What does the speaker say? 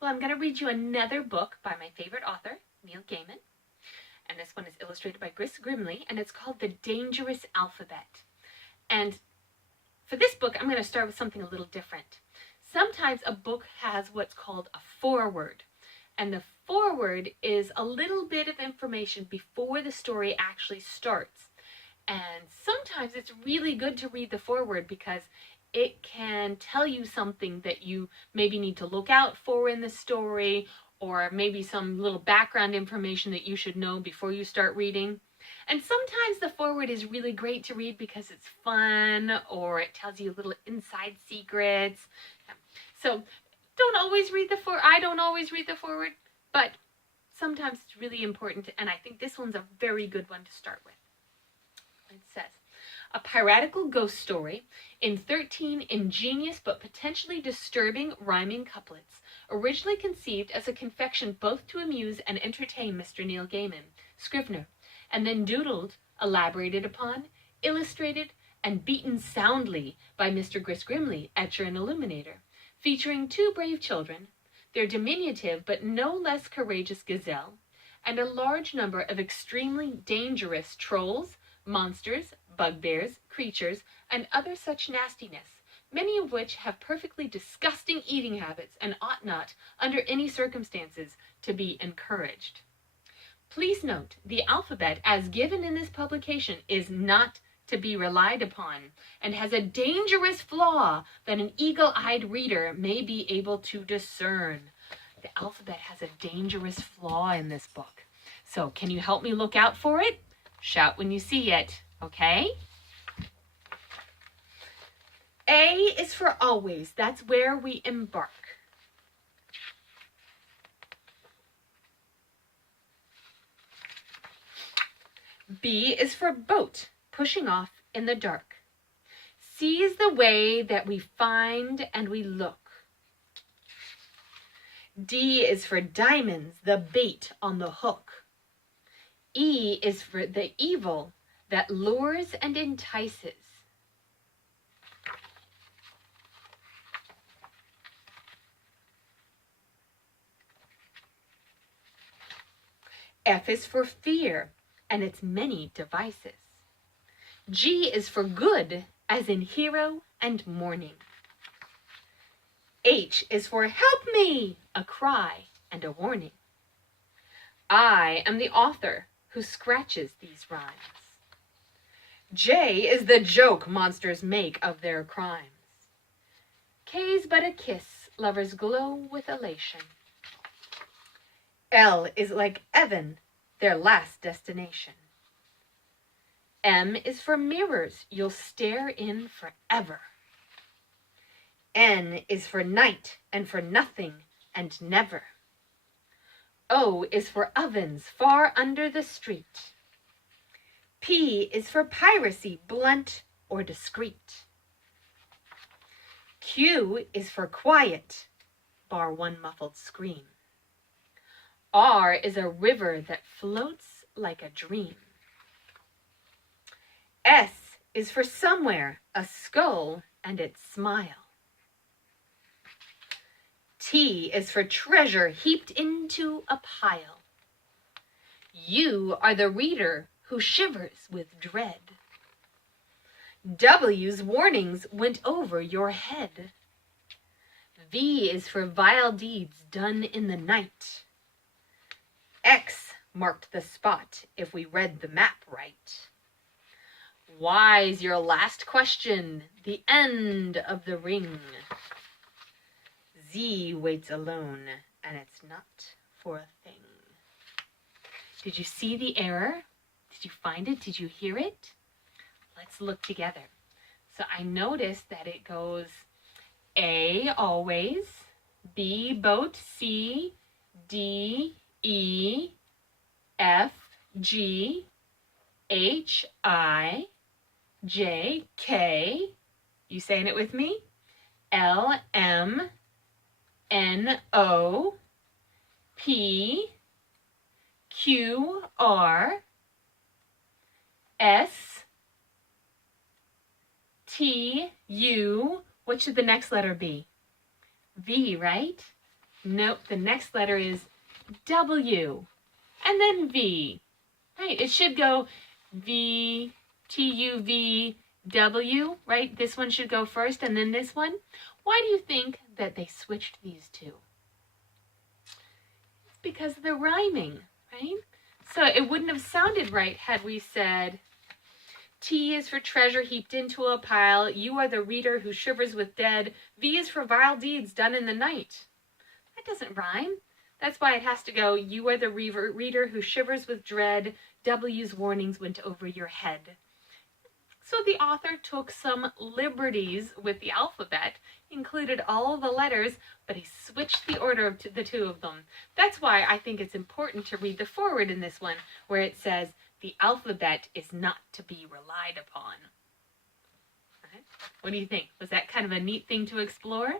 Well, I'm going to read you another book by my favorite author, Neil Gaiman. And this one is illustrated by Chris Grimley, and it's called The Dangerous Alphabet. And for this book, I'm going to start with something a little different. Sometimes a book has what's called a foreword. And the foreword is a little bit of information before the story actually starts. And sometimes it's really good to read the foreword because it can tell you something that you maybe need to look out for in the story, or maybe some little background information that you should know before you start reading. And sometimes the foreword is really great to read because it's fun, or it tells you little inside secrets. So I don't always read the foreword, but sometimes it's really important, and I think this one's a very good one to start with. It says, a piratical ghost story in 13 ingenious but potentially disturbing rhyming couplets, originally conceived as a confection both to amuse and entertain Mr. Neil Gaiman, Scrivener, and then doodled, elaborated upon, illustrated, and beaten soundly by Mr. Chris Grimley, etcher and illuminator, featuring 2 brave children, their diminutive but no less courageous gazelle, and a large number of extremely dangerous trolls, monsters, bugbears, creatures, and other such nastiness, many of which have perfectly disgusting eating habits and ought not, under any circumstances, to be encouraged. Please note, the alphabet as given in this publication is not to be relied upon, and has a dangerous flaw that an eagle-eyed reader may be able to discern. The alphabet has a dangerous flaw in this book. So can you help me look out for it? Shout when you see it, okay? A is for always. That's where we embark. B is for boat, pushing off in the dark. C is the way that we find and we look. D is for diamonds, the bait on the hook. E is for the evil that lures and entices. F is for fear and its many devices. G is for good, as in hero and mourning. H is for help me, a cry and a warning. I am the author who scratches these rhymes. J is the joke monsters make of their crimes. K's but a kiss, lovers glow with elation. L is like Evan, their last destination. M is for mirrors you'll stare in forever. N is for night and for nothing and never. O is for ovens far under the street. P is for piracy, blunt or discreet. Q is for quiet, bar one muffled scream. R is a river that floats like a dream. S is for somewhere, a skull and its smile. T is for treasure heaped into a pile. You are the reader who shivers with dread. W's warnings went over your head. V is for vile deeds done in the night. X marked the spot if we read the map right. Y's your last question, the end of the ring. Z waits alone, and it's not for a thing. Did you see the error? Did you find it? Did you hear it? Let's look together. So I noticed that it goes A, always, B, boat, C, D, E, F, G, H, I, J, K, you saying it with me? L, M, N, O, P, Q, R, S, T, U. What should the next letter be? V, right? Nope, the next letter is W, and then V. Right, it should go V, T, U, V, W, right? This one should go first, and then this one. Why do you think that they switched these two? It's because of the rhyming, right? So it wouldn't have sounded right had we said, T is for treasure heaped into a pile. You are the reader who shivers with dread. V is for vile deeds done in the night. That doesn't rhyme. That's why it has to go, you are the reader who shivers with dread. W's warnings went over your head. So the author took some liberties with the alphabet, included all the letters, but he switched the order of the two of them. That's why I think it's important to read the foreword in this one, where it says, the alphabet is not to be relied upon. What do you think? Was that kind of a neat thing to explore?